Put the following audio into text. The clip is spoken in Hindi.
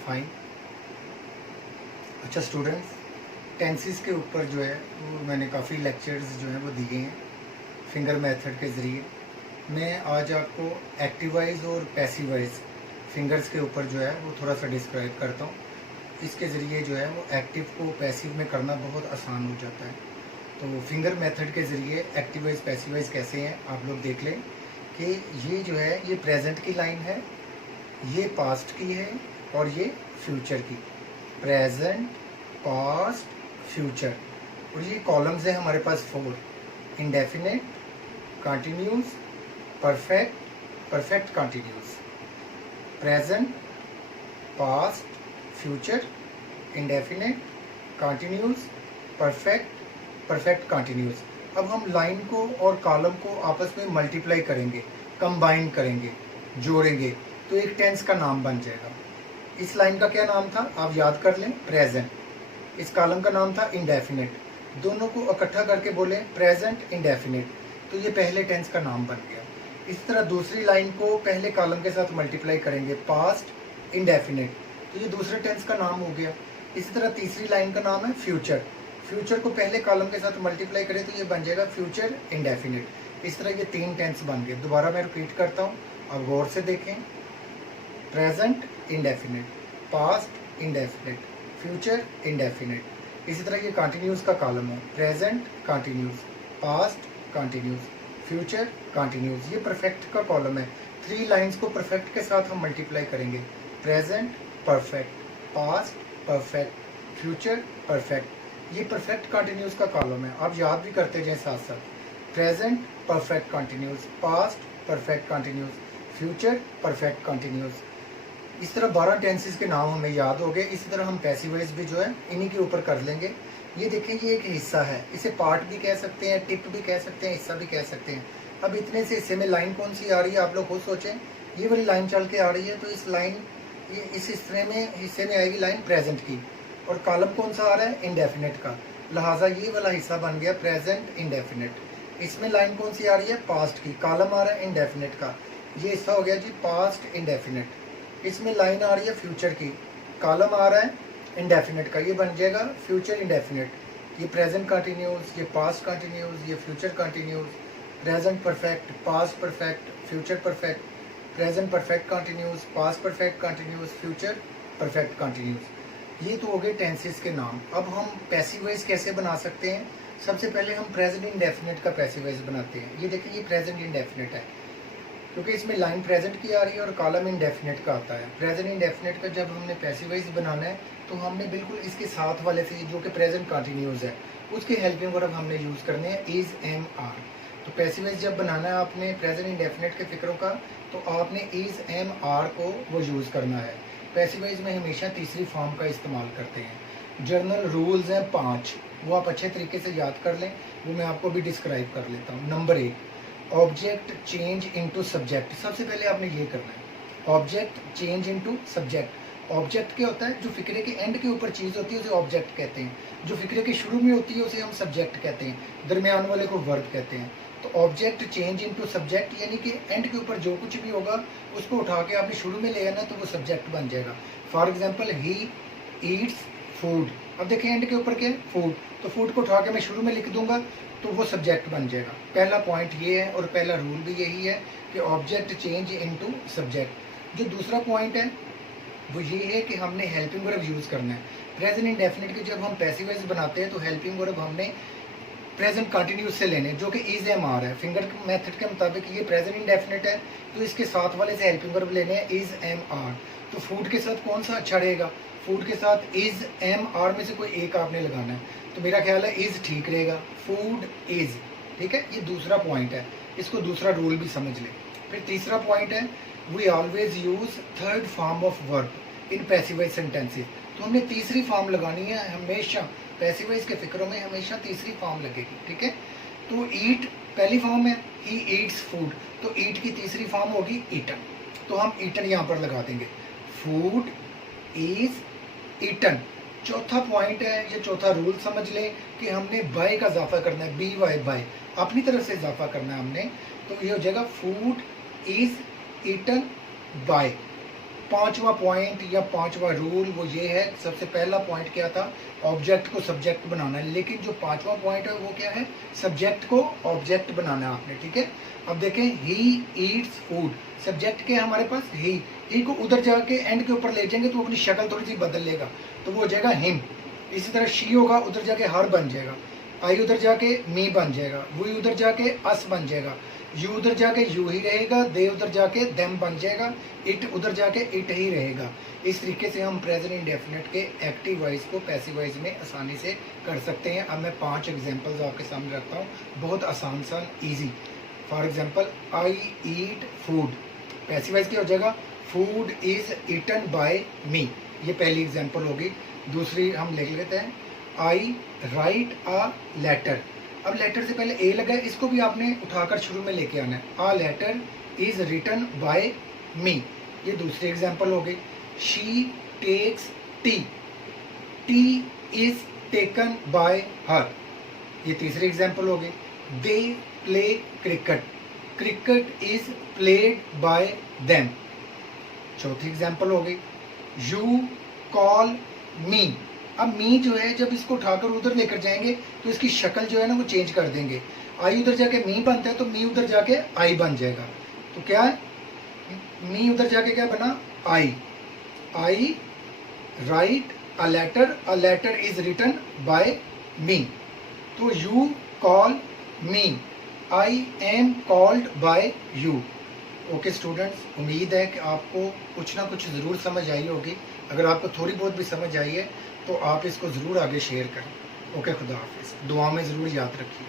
फाइन। अच्छा स्टूडेंट्स, टेंसेस के ऊपर जो है वो मैंने काफ़ी लेक्चर्स जो हैं वो दिए हैं फिंगर मेथड के ज़रिए। मैं आज आपको एक्टिवाइज और पैसिवाइज फिंगर्स के ऊपर जो है वो थोड़ा सा डिस्क्राइब करता हूँ। इसके ज़रिए जो है वो एक्टिव को पैसिव में करना बहुत आसान हो जाता है। तो फिंगर मेथड के ज़रिए एक्टिवाइज पैसिवाइज कैसे हैं आप लोग देख लें कि ये जो है ये प्रेजेंट की लाइन है, ये पास्ट की है और ये फ्यूचर की। प्रेजेंट, पास्ट, फ्यूचर, और ये कॉलम्स हैं हमारे पास 4। Indefinite, continuous, perfect, perfect continuous, present, past, future, indefinite, continuous, perfect, perfect continuous. अब हम लाइन को और कॉलम को आपस में मल्टीप्लाई करेंगे, कंबाइन करेंगे, जोड़ेंगे, तो एक टेंस का नाम बन जाएगा। इस लाइन का क्या नाम था आप याद कर लें, प्रेजेंट। इस कॉलम का नाम था इंडेफिनेट। दोनों को इकट्ठा करके बोले प्रेजेंट इंडेफिनेट, तो ये पहले टेंस का नाम बन गया। इस तरह दूसरी लाइन को पहले कॉलम के साथ मल्टीप्लाई करेंगे, पास्ट इंडेफिनेट, तो ये दूसरे टेंस का नाम हो गया। इसी तरह तीसरी लाइन का नाम है फ्यूचर। फ्यूचर को पहले कॉलम के साथ मल्टीप्लाई करें तो ये बन जाएगा फ्यूचर इंडेफिनेट। इस तरह ये 3 टेंस बन गए। दोबारा मैं रिपीट करता हूँ, अब गौर से देखें। Present indefinite, past indefinite, future indefinite. इसी तरह ये कंटिन्यूस का कॉलम है, present continuous, past continuous, future continuous. ये परफेक्ट का कॉलम है। 3 लाइंस को परफेक्ट के साथ हम मल्टीप्लाई करेंगे, present perfect, past perfect, future perfect. ये परफेक्ट कंटिन्यूस का कॉलम है, आप याद भी करते जाएं साथ साथ। Present perfect continuous, past perfect continuous, future perfect continuous. इस तरह 12 टेंसेस के नाम हमें याद हो गए। इसी तरह हम पैसिवाइज भी जो है इन्हीं के ऊपर कर लेंगे। ये देखें, ये एक हिस्सा है, इसे पार्ट भी कह सकते हैं, टिप भी कह सकते हैं, हिस्सा भी कह सकते हैं। अब इतने से हिस्से में लाइन कौन सी आ रही है आप लोग खुद सोचें। ये वाली लाइन चल के आ रही है, तो इस लाइन ये इस हिस्से में आएगी लाइन प्रेजेंट की, और कॉलम कौन सा आ रहा है, इंडेफिनेट का। लिहाजा ये वाला हिस्सा बन गया प्रेजेंट इंडेफिनेट। इसमें लाइन कौन सी आ रही है, पास्ट की, कॉलम आ रहा है इंडेफिनेट का, ये हिस्सा हो गया जी पास्ट इंडेफिनेट। इसमें लाइन आ रही है फ्यूचर की, कॉलम आ रहा है इंडेफिनेट का, ये बन जाएगा फ्यूचर इंडेफिनेट। ये प्रेजेंट कंटिन्यूस, ये पास्ट कंटिन्यूस, ये future continuous, present perfect, past perfect, future perfect, present perfect continuous, past perfect continuous, future perfect continuous. ये तो हो गए टेंसेस के नाम। अब हम पैसिवाइज कैसे बना सकते हैं। सबसे पहले हम प्रेजेंट इंडेफिनेट का पैसिवाइज बनाते हैं। ये देखिए, ये प्रेजेंट इंडेफिनेट है क्योंकि इसमें लाइन प्रेजेंट की आ रही है और कॉलम इंडेफिनेट का आता है। प्रेजेंट इंडेफिनेट का जब हमने पैसिवाइज बनाना है तो हमने बिल्कुल इसके साथ वाले से, जो कि प्रेजेंट कंटिन्यूस है, उसके हेल्पिंग वर्ब हमने यूज़ करने हैं, इज, एम, आर। तो पैसिवाइज जब बनाना है आपने प्रेजेंट इंडेफिनेट के फिक्रों का, तो आपने इज, एम, आर को वो यूज़ करना है। पैसिवाइज में हमेशा तीसरी फॉर्म का इस्तेमाल करते हैं। जर्नल रूल्स हैं 5, वो आप अच्छे तरीके से याद कर लें, वो मैं आपको भी डिस्क्राइब कर लेता हूँ। Number 1, object change into subject. सबसे पहले आपने ये करना है, object change into subject. Object क्या होता है, जो फिक्रे के एंड के ऊपर चीज़ होती है उसे ऑब्जेक्ट कहते हैं, जो फिक्रे के शुरू में होती है उसे हम सब्जेक्ट कहते हैं, दरमियान वाले को वर्ब कहते हैं। तो ऑब्जेक्ट चेंज इनटू सब्जेक्ट यानी कि एंड के ऊपर जो कुछ भी होगा उसको उठा के आपने शुरू में ले आना, तो वो सब्जेक्ट बन जाएगा। For example, he eats food. अब देखें एंड के ऊपर क्या है, फूड, तो फूड को उठा के मैं शुरू में लिख दूंगा तो वो सब्जेक्ट बन जाएगा। पहला पॉइंट ये है और पहला रूल भी यही है कि ऑब्जेक्ट चेंज इनटू सब्जेक्ट। जो दूसरा पॉइंट है वो ये है कि हमने हेल्पिंग वर्ब यूज़ करना है। प्रेजेंट इंडेफिनिट के जब हम पैसिवाइज बनाते हैं तो हेल्पिंग वर्ब हमने प्रेजेंट कंटिन्यूस से लेने, जो कि इज, एम, आर है। फिंगर मेथड के मुताबिक ये प्रेजेंट इंडेफिनिट है, तो इसके साथ वाले से हेल्पिंग वर्ब लेने हैं, इज, एम, आर। तो फूड के साथ कौन सा अच्छा रहेगा, फूड के साथ इज, एम, आर में से कोई एक आपने लगाना है। तो मेरा ख्याल है इज ठीक रहेगा, फूड इज, ठीक है। ये दूसरा पॉइंट है, इसको दूसरा रूल भी समझ लें। फिर तीसरा पॉइंट है, we always use third form of verb in passive voice sentences. तो हमने तीसरी फॉर्म लगानी है हमेशा, पैसिवाइज के फिक्रों में हमेशा तीसरी फॉर्म लगेगी, ठीक है। तो ईट पहली फॉर्म है, ही ईट्स फूड, तो ईट की तीसरी फॉर्म होगी ईटन, तो हम ईटन यहाँ पर लगा देंगे, फूड इज ईटन। चौथा पॉइंट है, ये चौथा रूल समझ लें कि हमने बाय का इजाफा करना है, बी वाई बाय, अपनी तरफ से इजाफा करना है हमने। तो ये हो जाएगा फूड इज ईटन बाय, पांचवा पॉइंट या पांचवा रूल वो ये है, सबसे पहला पॉइंट क्या था, ऑब्जेक्ट को सब्जेक्ट बनाना है, लेकिन जो पांचवा पॉइंट है वो क्या है, सब्जेक्ट को ऑब्जेक्ट बनाना है आपने, ठीक है। अब देखें, ही ईट्स फूड, सब्जेक्ट के हमारे पास ही को उधर जाके एंड के ऊपर ले जाएंगे तो अपनी शक्ल थोड़ी सी बदल लेगा, तो वो हो जाएगा हिम। इसी तरह शी होगा, उधर जाके हर बन जाएगा, आई उधर जाके मी बन जाएगा, वी उधर जाके अस बन जाएगा, यू उधर जाके यू ही रहेगा, दे उधर जाके देम बन जाएगा, इट उधर जाके इट ही रहेगा। इस तरीके से हम प्रेजेंट इंडेफिनिट के एक्टिव वॉइस को पैसिव वॉइस में आसानी से कर सकते हैं। अब मैं 5 एग्जांपल्स आपके सामने रखता हूँ, बहुत आसान easy. For example, I eat food, passive voice क्या हो जाएगा, food is eaten by me, ये पहली एग्जांपल होगी। दूसरी हम लिख लेते हैं, आई राइट अ लेटर। अब लेटर से पहले ए लगा है, इसको भी आपने उठाकर शुरू में लेके आना है, a letter is written by me, ये दूसरी एग्जांपल हो गई। She takes tea, tea is taken by her, ये तीसरी एग्जांपल हो गई। They play cricket, cricket is played by them, चौथी एग्जांपल हो गई। यू कॉल मी, अब मी जो है जब इसको उठाकर उधर लेकर जाएंगे तो इसकी शक्ल जो है ना वो चेंज कर देंगे, आई उधर जाके मी बनता है तो मी उधर जाके आई बन जाएगा, तो क्या है, मी उधर जाके क्या बना, I. I write a letter is written by me, तो you call me, I am called by you. Okay students, उम्मीद है कि आपको कुछ ना कुछ ज़रूर समझ आई होगी। अगर आपको थोड़ी बहुत भी समझ आई है तो आप इसको ज़रूर आगे शेयर करें। ओके, खुदा हाफिज़, दुआ में ज़रूर याद रखिए।